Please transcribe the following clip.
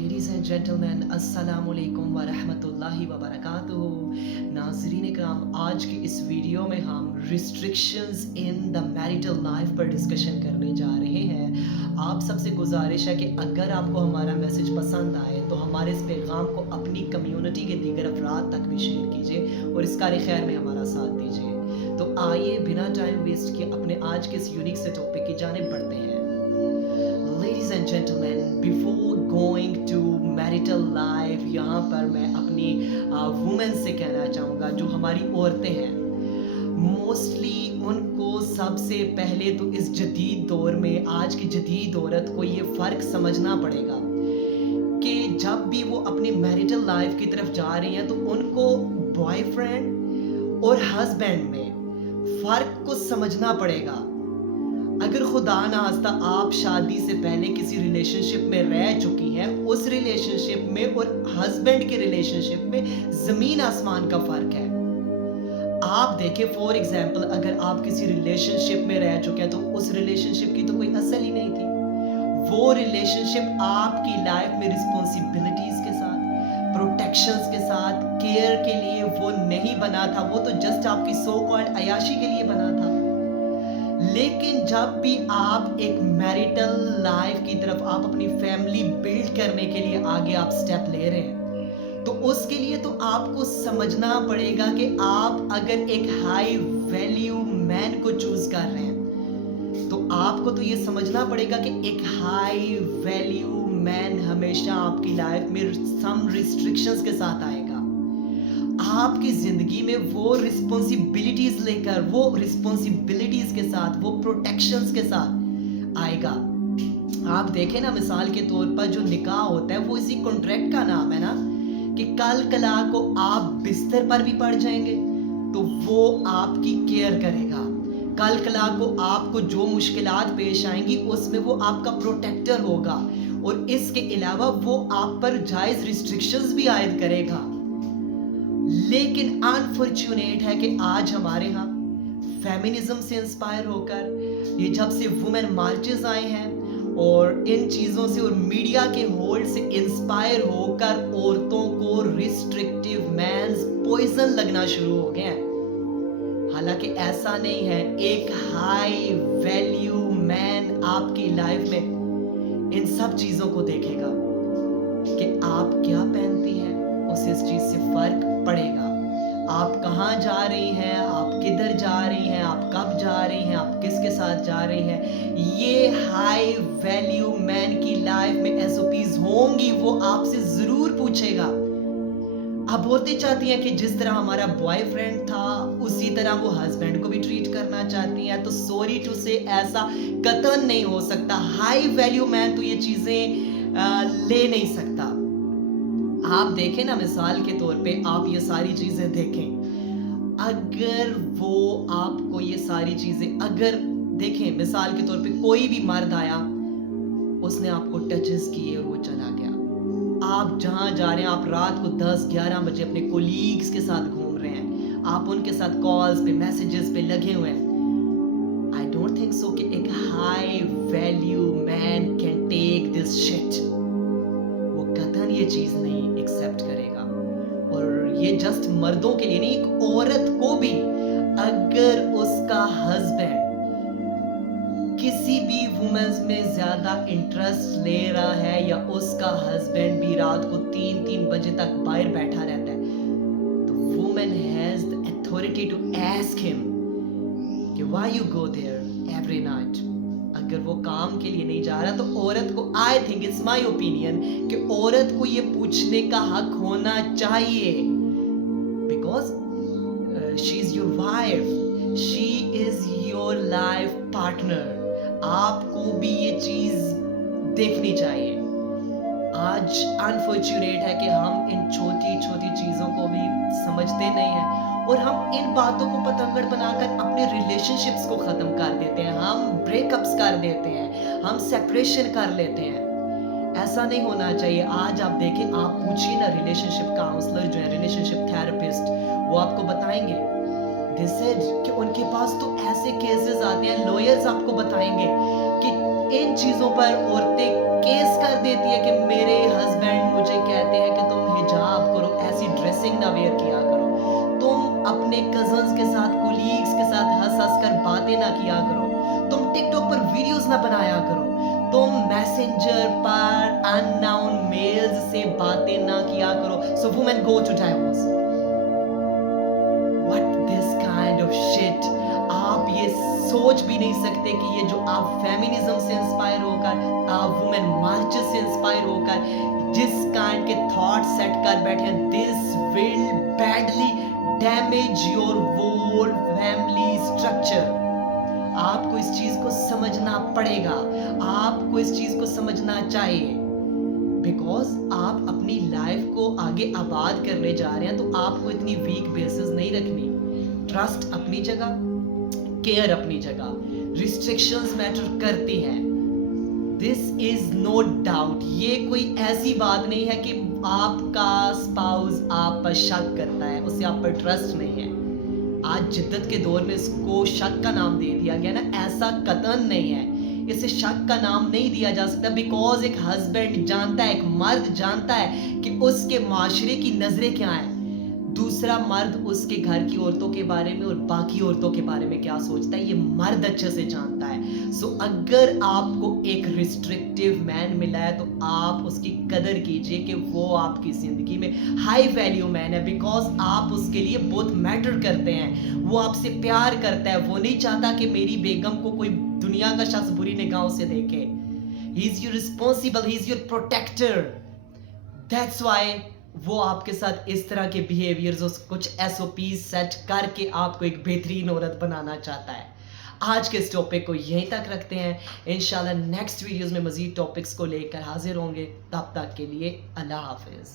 Ladies and gentleman अस्सलामुअलैकुम वरहमतुल्लाहि वबरकातुहू। नाज़रीन इकराम, आज की इस वीडियो में हम restrictions in the marital life पर डिस्कशन करने जा रहे हैं। आप सबसे गुजारिश है कि अगर आपको हमारा मैसेज पसंद आए तो हमारे इस पैगाम को अपनी कम्युनिटी के दीगर अफराद तक भी शेयर कीजिए और इस कार खैर में हमारा साथ दीजिए। तो आइए बिना टाइम वेस्ट किए अपने आज के इस यूनिक से टॉपिक की जानिब बढ़ते हैं। Ladies and gentlemen, before going to marital life, यहाँ पर मैं अपनी वुमेन से कहना चाहूँगा जो हमारी औरतें हैं, मोस्टली उनको सबसे पहले तो इस जदीद दौर में आज की जदीद औरत को ये फ़र्क समझना पड़ेगा कि जब भी वो अपनी मैरिटल लाइफ की तरफ जा रही हैं तो उनको बॉयफ्रेंड और हस्बैंड में फ़र्क को समझना पड़ेगा। अगर खुदा ना खास्ता आप शादी से पहले किसी रिलेशनशिप में रह चुकी हैं, उस रिलेशनशिप में और हस्बैंड के रिलेशनशिप में ज़मीन आसमान का फ़र्क है। आप देखें फॉर एग्जांपल, अगर आप किसी रिलेशनशिप में रह चुके हैं तो उस रिलेशनशिप की तो कोई असल ही नहीं थी। वो रिलेशनशिप आपकी लाइफ में रिस्पॉन्सिबिलिटीज़ के साथ, प्रोटेक्शंस के साथ, केयर के लिए वो नहीं बना था। वो तो जस्ट आपकी सो कॉल्ड अयाशी के लिए बना था। लेकिन जब भी आप एक मैरिटल लाइफ की तरफ, आप अपनी फैमिली बिल्ड करने के लिए आगे आप स्टेप ले रहे हैं, तो उसके लिए तो आपको समझना पड़ेगा कि आप अगर एक हाई वैल्यू मैन को चूज कर रहे हैं तो आपको तो ये समझना पड़ेगा कि एक हाई वैल्यू मैन हमेशा आपकी लाइफ में सम रिस्ट्रिक्शंस के साथ आएगा। आपकी जिंदगी में वो रिस्पॉन्सिबिलिटीज लेकर, वो रिस्पॉन्सिबिलिटीज के साथ, वो प्रोटेक्शंस के साथ आएगा। आप देखें ना, मिसाल के तौर पर जो निकाह होता है वो इसी कॉन्ट्रैक्ट का नाम है ना, कि कल कला को आप बिस्तर पर भी पड़ जाएंगे तो वो आपकी केयर करेगा। कल कला को आपको जो मुश्किलात पेश आएंगी उसमें वो आपका प्रोटेक्टर होगा और इसके अलावा वो आप पर जायज रिस्ट्रिक्शंस भी आयद करेगा। लेकिन अनफॉर्चुनेट है कि आज हमारे यहाँ फेमिनिज्म से इंस्पायर होकर, ये जब से वुमेन मार्चेस आए हैं और इन चीज़ों से और मीडिया के होल्ड से इंस्पायर होकर औरतों को रिस्ट्रिक्टिव मैन्स पॉइजन लगना शुरू हो गए हैं। हालांकि ऐसा नहीं है। एक हाई वैल्यू मैन आपकी लाइफ में इन सब चीज़ों को देखेगा कि आप क्या पहनती हैं, उसे इस चीज से फर्क पड़ेगा। आप कहाँ जा रही हैं, आप किधर जा रही हैं, आप कब जा रही हैं, आप किसके साथ जा रही हैं, ये हाई वैल्यू मैन की लाइफ में एसओपीज होंगी, वो आपसे जरूर पूछेगा। अब औरतें चाहती हैं कि जिस तरह हमारा बॉयफ्रेंड था उसी तरह वो हस्बैंड को भी ट्रीट करना चाहती हैं। तो सॉरी टू से ऐसा कतई नहीं हो सकता। हाई वैल्यू मैन तो ये चीजें ले नहीं सकता। आप देखें ना, मिसाल के तौर पे आप ये सारी चीजें देखें, अगर वो आपको ये सारी चीजें अगर देखें, मिसाल के तौर पे कोई भी मर्द आया, उसने आपको टचेस किए और वो चला गया, आप जहां जा रहे हैं, आप रात को 10-11 बजे अपने कोलीग्स के साथ घूम रहे हैं, आप उनके साथ कॉल्स पे मैसेजेस पे लगे हुए हैं, आई डोंट थिंक सो कि एक high value man can take this shit. वो कतई ये चीज नहीं एक्सेप्ट करेगा। और ये जस्ट मर्दों के लिए नहीं, एक औरत को भी अगर उसका हस्बैंड किसी भी वुमेन्स में ज्यादा इंटरेस्ट ले रहा है या उसका हस्बैंड भी रात को 3-3 बजे तक बाहर बैठा रहता है, तो women has the authority to ask him कि why you go there every night. अगर वो काम के लिए नहीं जा रहा तो औरत को, I think it's my opinion, कि औरत को ये पूछने का हक होना चाहिए, because she is your wife, she is your life partner. आपको भी ये चीज देखनी चाहिए। आज अनफॉर्चुनेट है कि हम इन छोटी छोटी चीजों को भी समझते नहीं हैं और हम इन बातों को पतंगड़ बनाकर अपने रिलेशनशिप्स को खत्म कर देते हैं, हम ब्रेकअप्स कर देते हैं, हम सेपरेशन कर लेते हैं। ऐसा नहीं होना चाहिए। आज आप देखें, आप पूछिए ना रिलेशनशिप काउंसलर जो है, रिलेशनशिप थेरेपिस्ट, वो आपको बताएंगे, दे सेड कि उनके पास तो ऐसे केसेस आते हैं, लॉयर्स आपको बताएंगे कि इन चीजों पर औरतें केस कर देती है कि मेरे हस्बैंड मुझे कहते हैं कि तुम हिजाब करो, ऐसी ड्रेसिंग ना वेयर किया करो, तुम अपने कजन्स के साथ, कोलीग्स के साथ हंस हंस कर बातें ना किया करो, तुम टिकटॉक पर वीडियोस ना बनाया करो, तुम मैसेंजर पर अननोन मेल्स से बातें ना किया करो. So women go to divorce. What this kind of shit. आप ये सोच भी नहीं सकते कि ये जो आप फेमिनिज्म से इंस्पायर होकर, आप वुमेन मार्चेस से इंस्पायर होकर जिस काइंड के थॉट सेट कर बैठे हैं, this will badly damage your whole family structure. आपको इस चीज को समझना पड़ेगा, आपको इस चीज को समझना चाहिए, बिकॉज आप अपनी लाइफ को आगे आबाद करने जा रहे हैं, तो आपको इतनी वीक बेसिस नहीं रखनी. ट्रस्ट अपनी जगह, केयर अपनी जगह, रिस्ट्रिक्शंस मैटर करती हैं. This is no doubt. ये कोई ऐसी बात नहीं है कि आपका स्पाउस आप पर शक करता है, उससे आप पर ट्रस्ट नहीं है. आज जिद्दत के दौर में इसको शक का नाम दे दिया गया ना, ऐसा कतन नहीं है. इसे शक का नाम नहीं दिया जा सकता, बिकॉज एक हस्बैंड जानता है, एक मर्द जानता है कि उसके माशरे की नजरें क्या हैं. दूसरा मर्द उसके घर की औरतों के बारे में और बाकी औरतों के बारे में क्या सोचता है, ये मर्द अच्छे से जानता है. सो अगर आपको एक रिस्ट्रिक्टिव मैन मिला है तो आप उसकी कदर कीजिए कि वो आपकी जिंदगी में हाई वैल्यू मैन है, बिकॉज आप उसके लिए बहुत मैटर करते हैं. वो आपसे प्यार करता है, वो नहीं चाहता कि मेरी बेगम को कोई दुनिया का शख्स बुरी निगाहों से देखे. He is your responsible, he is your protector. That's why वो आपके साथ इस तरह के बिहेवियर्स, कुछ SOPs सेट करके आपको एक बेहतरीन औरत बनाना चाहता है. आज के इस टॉपिक को यहीं तक रखते हैं. इंशाल्लाह नेक्स्ट वीडियोस में मजीद टॉपिक्स को लेकर हाजिर होंगे. तब तक के लिए अल्लाह हाफिज.